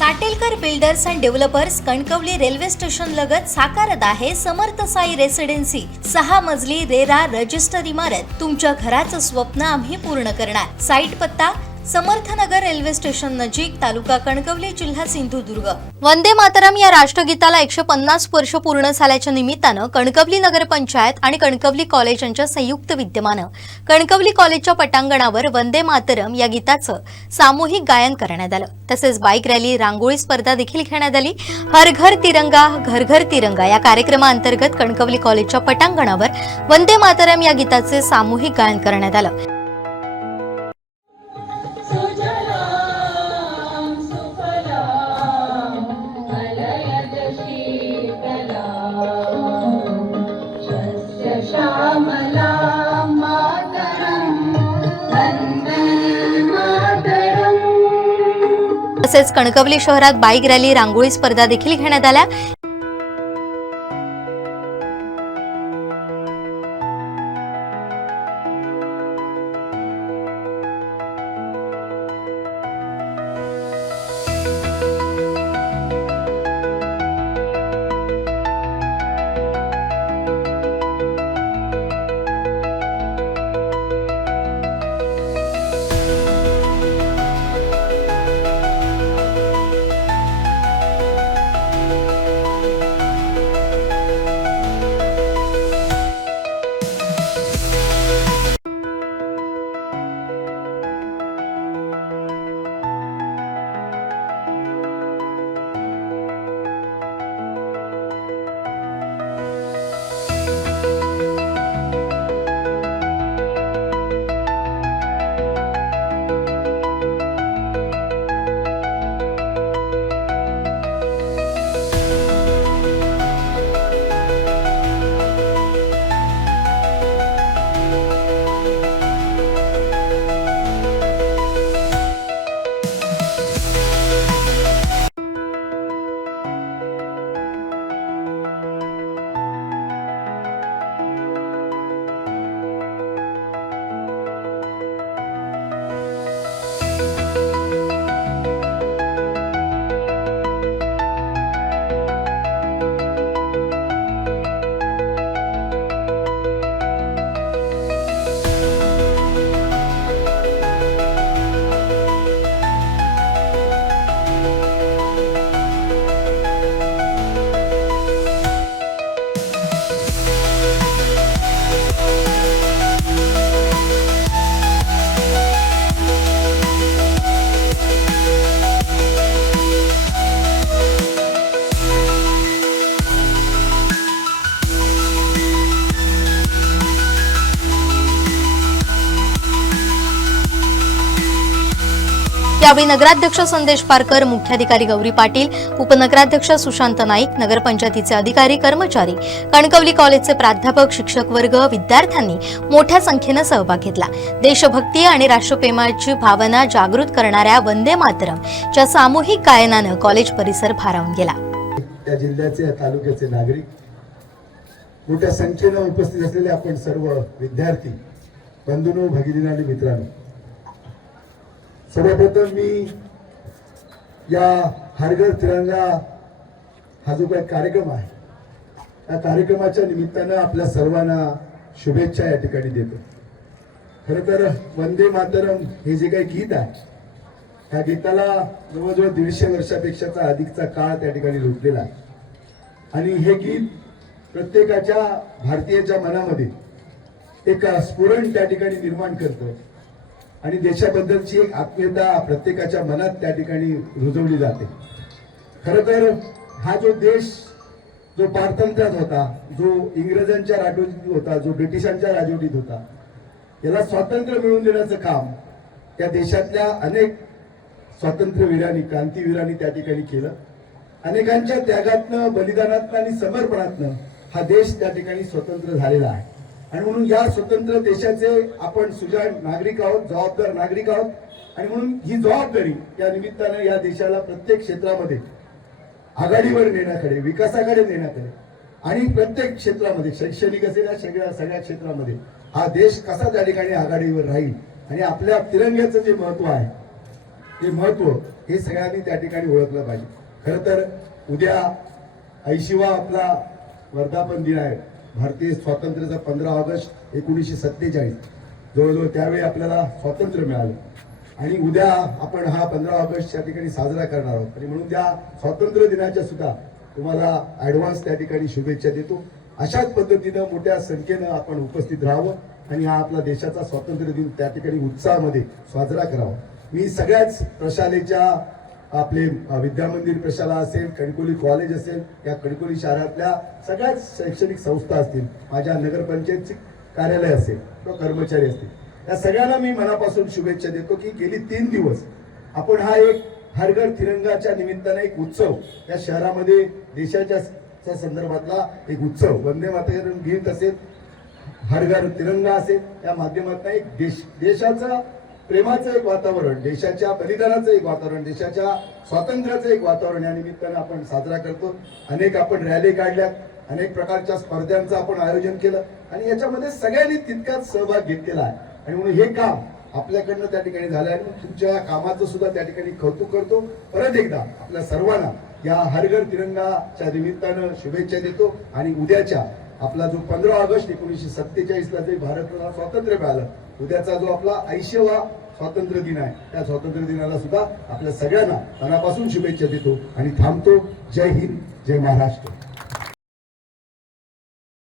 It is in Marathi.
Satelkar builders and developers Kankavli railway station लगत साकारत आहे समर्थ साई रेसिडेन्सी 6 मजली रेरा रजिस्टर इमारत। तुमच्या घराचं स्वप्न आम्ही पूर्ण करणार। साईट पत्ता समर्थनगर रेल्वे स्टेशन नजीक, तालुका कणकवली, जिल्हा सिंधुदुर्ग। वंदे मातरम या राष्ट्रगीताला 150 वर्ष पूर्ण झाल्याच्या निमित्तानं कणकवली नगरपंचायत आणि कणकवली कॉलेज यांच्या संयुक्त विद्यमानं कणकवली कॉलेजच्या पटांगणावर वंदे मातरम या गीताचं सामूहिक गायन करण्यात आलं। तसेच बाईक रॅली, रांगोळी स्पर्धा देखील घेण्यात आली। हर घर तिरंगा घर घर तिरंगा या कार्यक्रमाअंतर्गत कणकवली कॉलेजच्या पटांगणावर वंदे मातरम या गीताचे सामूहिक गायन करण्यात आलं। तसेच कणकवली शहरात बाईक रॅली, रांगोळी स्पर्धा देखील घेण्यात आल्या। यावेळी नगराध्यक्ष संदेश पारकर, मुख्याधिकारी गौरी पाटील, उपनगराध्यक्ष सुशांत नाईक, नगरपंचायतीचे अधिकारी, कर्मचारी, कणकवली कॉलेजचे प्राध्यापक, शिक्षक वर्ग, विद्यार्थ्यांनी मोठ्या संख्येने सहभाग घेतला। देशभक्ती आणि राष्ट्रप्रेमाची भावना जागृत करणाऱ्या वंदे मातरमच्या सामूहिक गायनानं कॉलेज परिसर भारावून गेला। त्या जिल्ह्याचे, तालुक्याचे नागरिक, मोठ्या संख्येने उपस्थित असलेले आपण सर्व विद्यार्थी बंधूंनो, भगिनींनो आणि मित्रांनो, सर्वप्रथम मी या हर घर तिरंगा हा जो काही कार्यक्रम आहे, त्या कार्यक्रमाच्या निमित्तानं आपल्या सर्वांना शुभेच्छा या ठिकाणी देतो। खरं तर वंदे मातरम हे जे काही गीत आहे, त्या गीताला जवळजवळ 150 वर्षापेक्षाचा अधिकचा काळ त्या ठिकाणी लोटलेला आहे आणि हे गीत प्रत्येकाच्या भारतीयाच्या मनामध्ये एक स्फुरण त्या ठिकाणी निर्माण करतं आणि देशाबद्दलची एक आत्मीयता प्रत्येकाच्या मनात त्या ठिकाणी रुजवली जाते। खरं तर हा जो देश जो पारतंत्र्यात होता, जो इंग्रजांच्या राजवटीत होता, जो ब्रिटिशांच्या राजवटीत होता, याला स्वातंत्र्य मिळवून देण्याचं काम त्या देशातल्या अनेक स्वातंत्र्यवीरांनी, क्रांतीवीरांनी त्या ठिकाणी केलं। अनेकांच्या त्यागातनं, बलिदानातनं आणि समर्पणातनं हा देश त्या ठिकाणी स्वतंत्र झालेला आहे आणि म्हणून या स्वतंत्र देशाचे आपण सुजाण नागरिक आहोत, जबाबदार नागरिक आहोत आणि म्हणून ही जबाबदारी या निमित्ताने या देशाला प्रत्येक क्षेत्रामध्ये आघाडीवर नेण्याकडे, विकासाकडे नेण्याकडे आणि प्रत्येक क्षेत्रामध्ये, शैक्षणिक असेल या सगळ्या क्षेत्रामध्ये हा देश कसा त्या ठिकाणी आघाडीवर राहील आणि आपल्या तिरंग्याचं जे महत्व आहे, ते महत्व हे सगळ्यांनी त्या ठिकाणी ओळखलं पाहिजे. खरं तर उद्या 80वा आपला वर्धापन दिन आहे भारतीय स्वातंत्र्याचा. 15 ऑगस्ट 1947 जवळजवळ त्यावेळी आपल्याला स्वातंत्र्य मिळालं आणि उद्या आपण हा 15 ऑगस्ट या ठिकाणी साजरा करणार आहोत. आणि म्हणून त्या स्वातंत्र्य दिनाच्या सुद्धा तुम्हाला ऍडव्हान्स त्या ठिकाणी शुभेच्छा देतो. अशाच पद्धतीनं मोठ्या संख्येनं आपण उपस्थित राहावं आणि हा आपला देशाचा स्वातंत्र्य दिन त्या ठिकाणी उत्साहामध्ये साजरा करावा. मी सगळ्याच प्रशालेच्या आपले विद्यामंदिर प्रशाला असेल, कणकवली कॉलेज असेल, या कणकवली शहरातल्या सगळ्याच शैक्षणिक संस्था असतील, माझ्या नगरपंचायतचे कार्यालय असेल किंवा कर्मचारी असतील, या सगळ्यांना मी मनापासून शुभेच्छा देतो की गेली 3 दिवस आपण हा एक हर घर तिरंगाच्या निमित्ताने एक उत्सव या शहरामध्ये देशाच्या संदर्भातला एक उत्सव वंदे मातरम गीत असेल, हर घर तिरंगा असेल, या माध्यमातून एक देशाचा प्रेमाचं एक वातावरण, देशाच्या बलिदानाचं एक वातावरण, देशाच्या स्वातंत्र्याचं एक वातावरण या निमित्तानं आपण साजरा करतो. अनेक आपण रॅली काढल्यात, अनेक प्रकारच्या स्पर्धांचं आपण आयोजन केलं आणि याच्यामध्ये सगळ्यांनी तितकाच सहभाग घेतलेला आहे. आणि म्हणून हे काम आपल्याकडनं त्या ठिकाणी झालं आणि तुमच्या कामाचं सुद्धा त्या ठिकाणी कौतुक करतो. परत एकदा आपल्या सर्वांना या हर घर तिरंगाच्या निमित्तानं शुभेच्छा देतो. आणि उद्याच्या आपला जो 15 ऑगस्ट 1947 जे भारताला स्वातंत्र्य मिळालं, उद्याचा जो आपला 80वा स्वातंत्र्य दिन आहे, त्या स्वातंत्र्य दिनाला सुद्धा आपल्या सगळ्यांना मनापासून शुभेच्छा देतो आणि थांबतो. जय हिंद, जय महाराष्ट्र.